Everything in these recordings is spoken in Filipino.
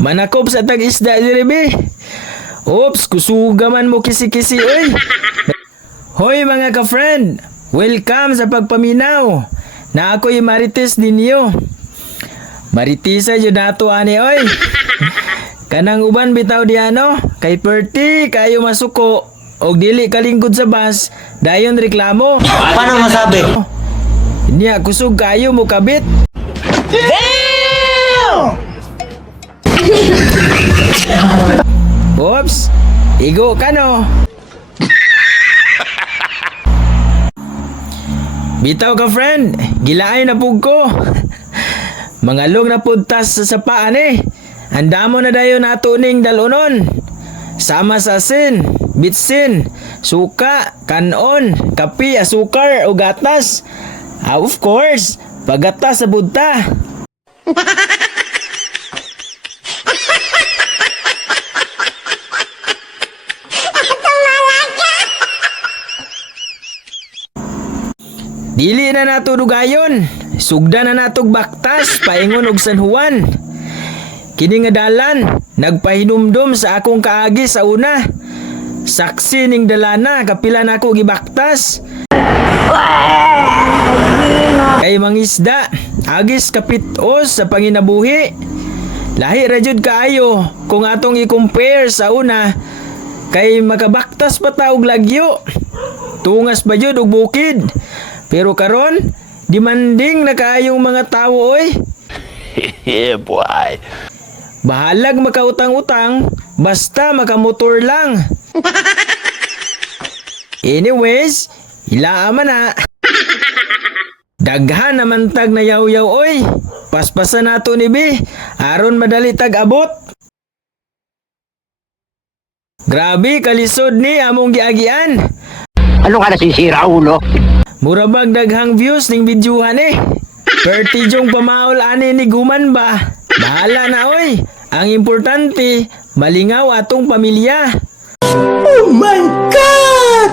Manakop sa tag-isda diri be. Oops, kusuga man mo kisi-kisi oy. Hoy mga ka-friend, welcome sa pagpaminaw. Na ako'y marites ninyo. Maritisa jud nato ani oy. Kanang uban bitaw diano, kay perti kayo masuko og dili kalingkod sa bus, dayon reklamo. Paano masabi? Niya kusog kayo mo kabit. Oops, igo ka no. Bitaw ka friend, gilaay na pug ko. Mangalog na pudtas sa sapaan eh. Andamo na dayon nato ning dalunon. Sama sa asin, bitsin, suka, kanon, kapi, asukar o gatas. Of course, pagatas sa budta. Dili na nato dugayon. Sugda na natog baktas paingon og San Juan. Kini nga dalan nagpahinumdum sa akong kaagi sa una. Saksi ning dalana kapila nako gibaktas. Kay mangisda, agis kapitos sa panginabuhi. Lahi ra jud kaayo kung atong i-compare sa una kay makabaktas pa ta og lagyo. Tungas ba jud og bukid. Pero karon, demanding na kaayong mga tao oy. Yeah, boy. Bahalag makautang-utang, basta makamotor lang. Anyways, ilaa man na. Daghan naman tag na yaw-yaw oy. Paspasan nato ni Bi, aron madali tag abot. Grabe kalisod ni among giagian. Ano ka nasisira, ulo? Murabag daghang views ning videohan eh. 30 jong pamaol ani ni guman ba. Bahala na oy. Ang importante, malingaw atong pamilya. Oh my God!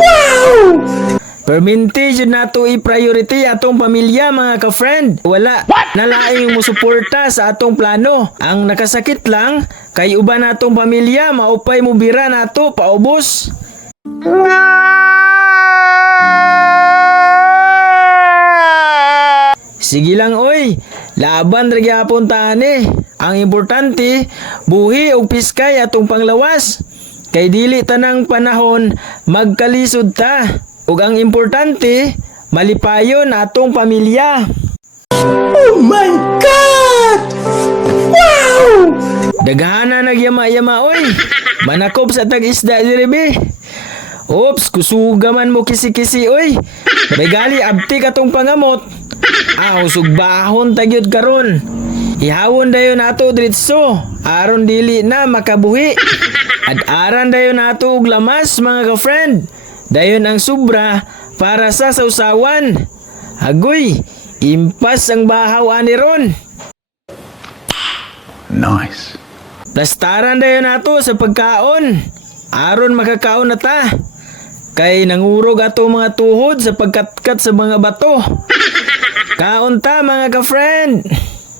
Wow! Perminti jud nato i-priority atong pamilya mga ka-friend. Wala nalaing mo suporta sa atong plano. Ang nakasakit lang kay uban natong pamilya maupay mo bira nato paubos. Sige lang oy, laban ra gyapon ta ani. Ang importante, buhi og piskay atong panglawas. Kay dili tanang panahon magkalisod ta. Ug ang importante, malipayon atong pamilya. Oh my God! Wow! Daghana nagyama-yama oy. Manakop sa tag-isda diri be. Oops, kusuga man mo kisi-kisi oy. Regali abti katong pangamot. Aw sugbahon tagyod karon. Ihawon dayon nato diretso aron dili na makabuhi. Ad-aran dayon nato og lamas mga ka-friend. Dayon ang sobra para sa sausawan. Agoy, impas ang bahaw ani ron. Nice. Plastaran dayon nato sa pagkaon. Aron makakaon na ta. Kay nangurog ato mga tuhod sa pagkatkat sa mga bato. Kaon ta mga ka-friend.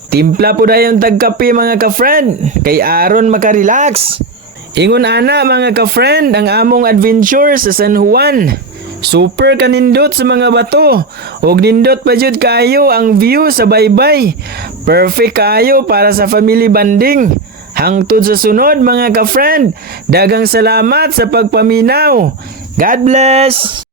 Timpla po dayon tagkape mga ka-friend. Kay aron makarelax. Ingon ana mga ka-friend ang among adventure sa San Juan. Super kanindot sa mga bato. Og nindot pa jud kayo ang view sa baybay. Perfect kayo para sa family bonding. Hangtod sa sunod mga ka-friend. Dagang salamat sa pagpaminaw. God bless!